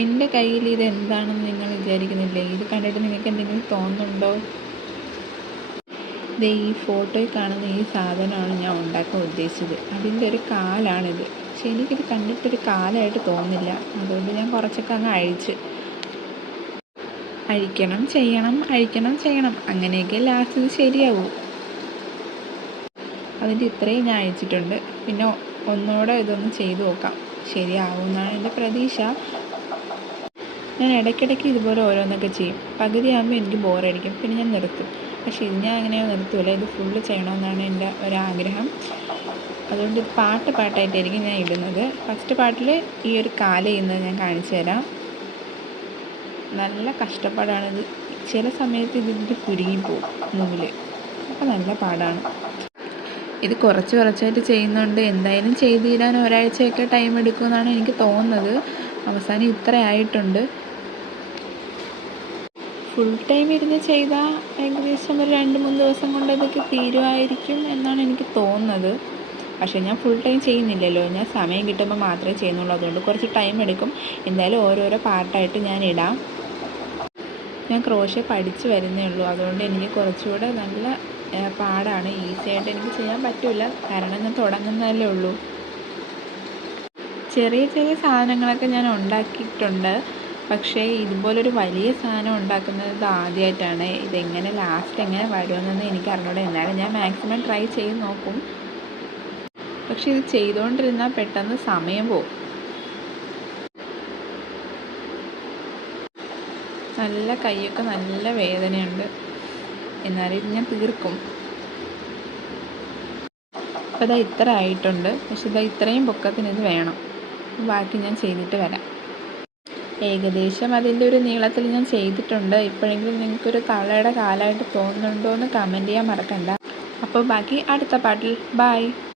എൻ്റെ കയ്യിൽ ഇത് എന്താണെന്ന് നിങ്ങൾ വിചാരിക്കുന്നില്ലേ? ഇത് കണ്ടിട്ട് നിങ്ങൾക്ക് എന്തെങ്കിലും തോന്നുന്നുണ്ടോ? ദേ ഈ ഫോട്ടോയിൽ കാണുന്ന ഈ സാധനമാണ് ഞാൻ ഉണ്ടാക്കാൻ ഉദ്ദേശിച്ചത്. അതിൻ്റെ ഒരു കാലാണിത്. പക്ഷെ എനിക്കിത് കണ്ടിട്ടൊരു കാലായിട്ട് തോന്നുന്നില്ല. അതുകൊണ്ട് ഞാൻ കുറച്ചൊക്കെ അങ്ങ് അഴിക്കണം ചെയ്യണം, അഴിക്കണം ചെയ്യണം, അങ്ങനെയൊക്കെ ലാസ്റ്റ് ഇത് ശരിയാവൂ. അതിൻ്റെ ഇത്രയും ഞാൻ അഴിച്ചിട്ടുണ്ട്. പിന്നെ ഒന്നുകൂടെ ഇതൊന്ന് ചെയ്ത് നോക്കാം, ശരിയാവുമെന്നാണ് എൻ്റെ പ്രതീക്ഷ. ഞാൻ ഇടയ്ക്കിടയ്ക്ക് ഇതുപോലെ ഓരോന്നൊക്കെ ചെയ്യും. പകുതിയാകുമ്പോൾ എനിക്ക് ബോറടിക്കും, പിന്നെ ഞാൻ നിർത്തും. പക്ഷേ ഇത് ഞാൻ അങ്ങനെ നിർത്തില്ല, ഇത് ഫുള്ള് ചെയ്യണമെന്നാണ് എൻ്റെ ഒരാഗ്രഹം. അതുകൊണ്ട് ഇത് പാട്ടായിട്ടായിരിക്കും ഞാൻ ഇടുന്നത്. ഫസ്റ്റ് പാട്ടിൽ ഈ ഒരു കാല് ചെയ്യുന്നത് ഞാൻ കാണിച്ചു തരാം. നല്ല കഷ്ടപ്പാടാണിത്. ചില സമയത്ത് ഇതിൻ്റെ കുരുങ്ങിപ്പോവും നൂല്, അപ്പോൾ നല്ല പാടാണ്. ഇത് കുറച്ചായിട്ട് ചെയ്യുന്നുണ്ട്. എന്തായാലും ചെയ്ത് തീരാൻ ഒരാഴ്ചയൊക്കെ ടൈം എടുക്കുമെന്നാണ് എനിക്ക് തോന്നുന്നത്. അവസാനം ഇത്ര ആയിട്ടുണ്ട്. ഫുൾ ടൈം ഇരുന്ന് ചെയ്താൽ ഏകദേശം ഒരു 2-3 ദിവസം കൊണ്ട് ഇതൊക്കെ തീരുമായിരിക്കും എന്നാണ് എനിക്ക് തോന്നുന്നത്. പക്ഷേ ഞാൻ ഫുൾ ടൈം ചെയ്യുന്നില്ലല്ലോ, ഞാൻ സമയം കിട്ടുമ്പോൾ മാത്രമേ ചെയ്യുന്നുള്ളൂ. അതുകൊണ്ട് കുറച്ച് ടൈം എടുക്കും. എന്തായാലും ഓരോരോ പാർട്ടായിട്ട് ഞാൻ ഇടാം. ഞാൻ ക്രോഷ്യ പഠിച്ച് വരുന്നേ ഉള്ളൂ. അതുകൊണ്ട് എനിക്ക് കുറച്ചുകൂടെ നല്ല പാടാണ്. ഈസിയായിട്ട് എനിക്ക് ചെയ്യാൻ പറ്റില്ല, കാരണം ഞാൻ തുടങ്ങുന്നതല്ലേ ഉള്ളൂ. ചെറിയ സാധനങ്ങളൊക്കെ ഞാൻ ഉണ്ടാക്കിയിട്ടുണ്ട്. പക്ഷേ ഇതുപോലൊരു വലിയ സാധനം ഉണ്ടാക്കുന്നത് ഇത് ആദ്യമായിട്ടാണ്. ഇതെങ്ങനെ ലാസ്റ്റ് എങ്ങനെ വരുമെന്നൊന്നും എനിക്ക് അറിഞ്ഞൂടാ. എന്നാലും ഞാൻ മാക്സിമം ട്രൈ ചെയ്ത് നോക്കും. പക്ഷെ ഇത് ചെയ്തുകൊണ്ടിരുന്നാൽ പെട്ടെന്ന് സമയം പോകും. നല്ല കൈയൊക്കെ നല്ല വേദനയുണ്ട്, എന്നാലും ഇത് ഞാൻ തീർക്കും. അപ്പോൾ ഇതാ ഇത്ര ആയിട്ടുണ്ട്. പക്ഷെ ഇതാ ഇത്രയും പൊക്കത്തിന് ഇത് വേണം. ബാക്കി ഞാൻ ചെയ്തിട്ട് വരാം. ഏകദേശം അതിൻ്റെ ഒരു നീളത്തിൽ ഞാൻ ചെയ്തിട്ടുണ്ട്. ഇപ്പോഴെങ്കിലും നിങ്ങൾക്കൊരു തളയുടെ കാലായിട്ട് തോന്നുന്നുണ്ടോ എന്ന് കമൻറ്റ് ചെയ്യാൻ മറക്കണ്ട. അപ്പോൾ ബാക്കി അടുത്ത പാട്ടിൽ. ബൈ.